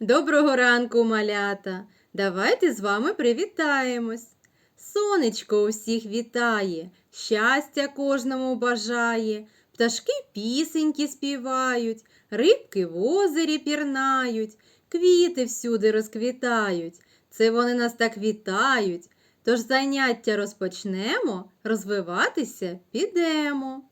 Доброго ранку, малята! Давайте з вами привітаємось. Сонечко усіх вітає, щастя кожному бажає, пташки пісеньки співають, рибки в озері пірнають, квіти всюди розквітають. Це вони нас так вітають. Тож заняття розпочнемо, розвиватися підемо.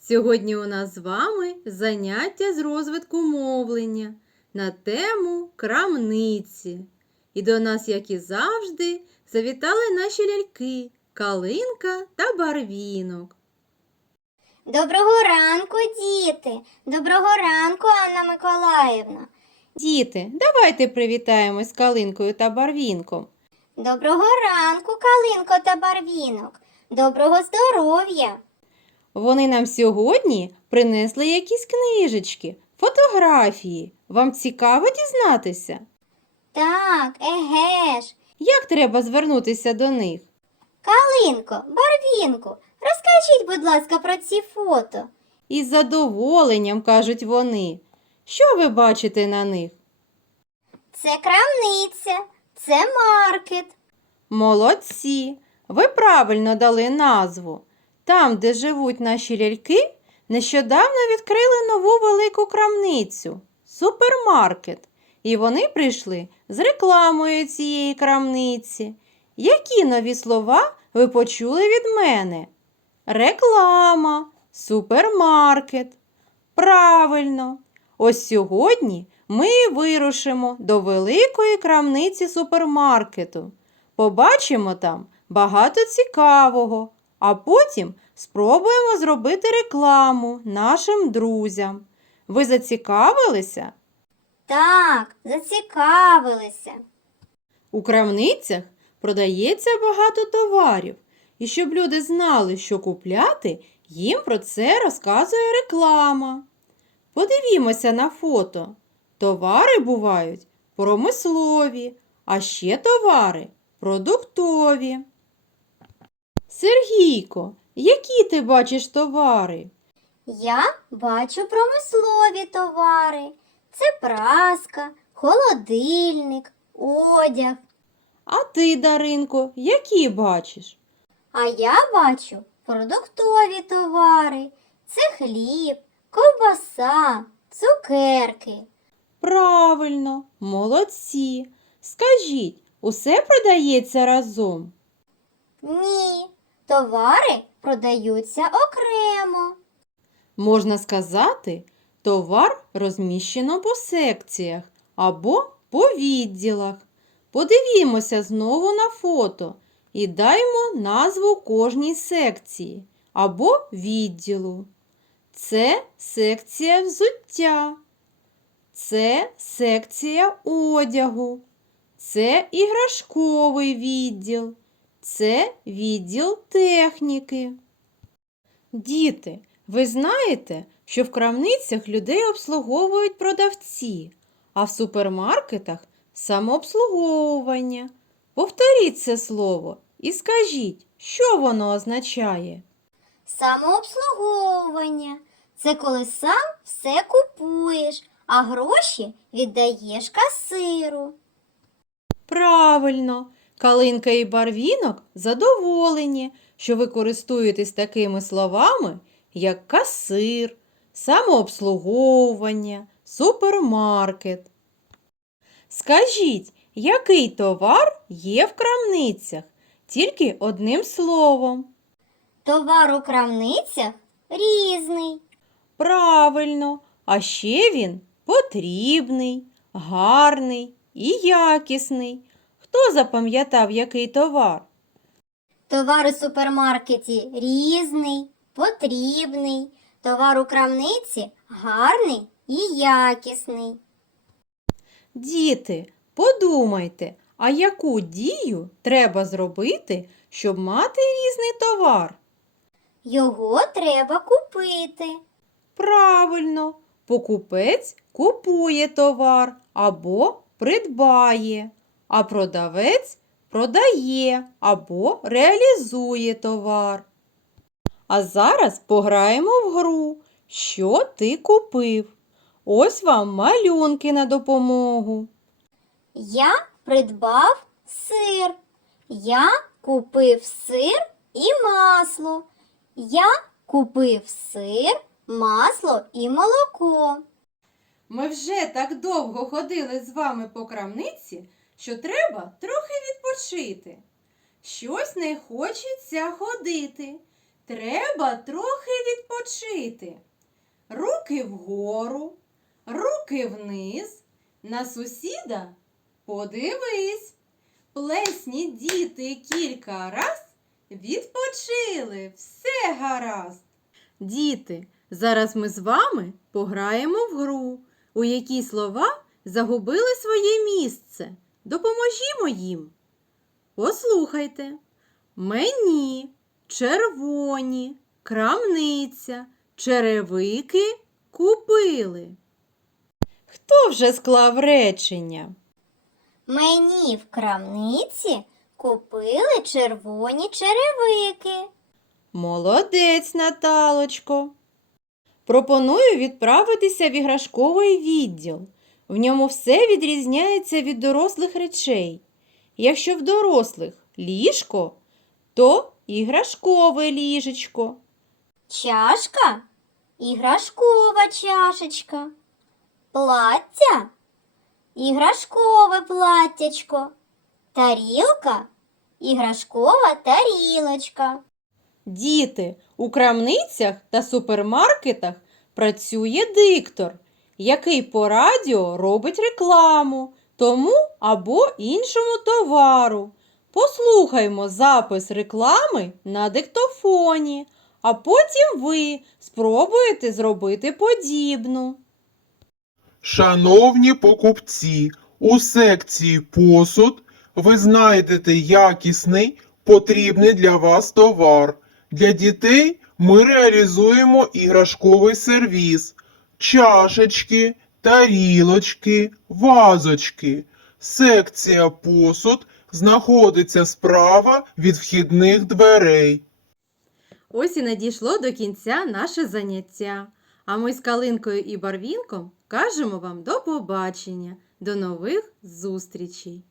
Сьогодні у нас з вами заняття з розвитку мовлення на тему крамниці. І до нас, як і завжди, завітали наші ляльки Калинка та Барвінок. Доброго ранку, діти! Доброго ранку, Анна Миколаївна. Діти, давайте привітаємось Калинкою та Барвінком. Доброго ранку, Калинко та Барвінок. Доброго здоров'я. Вони нам сьогодні принесли якісь книжечки, фотографії. Вам цікаво дізнатися? Так, еге ж. Як треба звернутися до них? Калинко, Барвінку, розкажіть, будь ласка, про ці фото. Із задоволенням кажуть вони. Що ви бачите на них? Це крамниця, це маркет. Молодці! Ви правильно дали назву. Там, де живуть наші ляльки, нещодавно відкрили нову велику крамницю супермаркет. І вони прийшли з рекламою цієї крамниці. Які нові слова ви почули від мене? Реклама, супермаркет. Правильно. Ось сьогодні ми вирушимо до великої крамниці супермаркету. Побачимо там багато цікавого, а потім спробуємо зробити рекламу нашим друзям. Ви зацікавилися? Так, зацікавилися. У крамницях продається багато товарів, і щоб люди знали, що купляти, їм про це розказує реклама. Подивімося на фото. Товари бувають промислові, а ще товари продуктові. Сергійко, які ти бачиш товари? Я бачу промислові товари. Це праска, холодильник, одяг. А ти, Даринко, які бачиш? А я бачу продуктові товари. Це хліб, ковбаса, цукерки. Правильно, молодці. Скажіть, усе продається разом? Ні, товари продаються окремо. Можна сказати, товар розміщено по секціях або по відділах. Подивімося знову на фото і даймо назву кожній секції або відділу. Це секція взуття. Це секція одягу. Це іграшковий відділ. Це відділ техніки. Діти, ви знаєте, що в крамницях людей обслуговують продавці, а в супермаркетах самообслуговування. Повторіть це слово і скажіть, що воно означає. Самообслуговування це коли сам все купуєш, а гроші віддаєш касиру. Правильно, Калинка і Барвінок задоволені, що ви користуєтесь такими словами, як касир, самообслуговування, супермаркет. Скажіть, який товар є в крамницях? Тільки одним словом. Товар у крамницях різний. Правильно, а ще він потрібний, гарний і якісний. Хто запам'ятав, який товар? Товар у супермаркеті різний, потрібний. Товар у крамниці гарний і якісний. Діти, подумайте, а яку дію треба зробити, щоб мати різний товар? Його треба купити. Правильно, покупець купує товар або придбає, а продавець продає або реалізує товар. А зараз пограємо в гру, що ти купив. Ось вам малюнки на допомогу. Я придбав сир. Я купив сир і масло. Я купив сир, масло і молоко. Ми вже так довго ходили з вами по крамниці, що треба трохи відпочити. Щось не хочеться ходити. Треба трохи відпочити. Руки вгору, руки вниз, на сусіда подивись. Плесні діти кілька раз, відпочили, все гаразд. Діти, зараз ми з вами пограємо в гру, у якій слова загубили своє місце. Допоможімо їм. Послухайте. Мені, червоні, крамниця, черевики купили. Хто вже склав речення? Мені в крамниці купили червоні черевики. Молодець, Наталочко. Пропоную відправитися в іграшковий відділ. В ньому все відрізняється від дорослих речей. Якщо в дорослих ліжко, то іграшкове ліжечко. Чашка іграшкова чашечка. Плаття іграшкове платтячко. Тарілка іграшкова тарілочка. Діти, у крамницях та супермаркетах працює диктор, який по радіо робить рекламу тому або іншому товару. Послухаймо запис реклами на диктофоні, а потім ви спробуєте зробити подібну. Шановні покупці, у секції посуд ви знайдете якісний, потрібний для вас товар. Для дітей ми реалізуємо іграшковий сервіс, чашечки, тарілочки, вазочки. Секція посуд знаходиться справа від вхідних дверей. Ось і надійшло до кінця наше заняття. А ми з Калинкою і Барвінком кажемо вам до побачення, до нових зустрічей!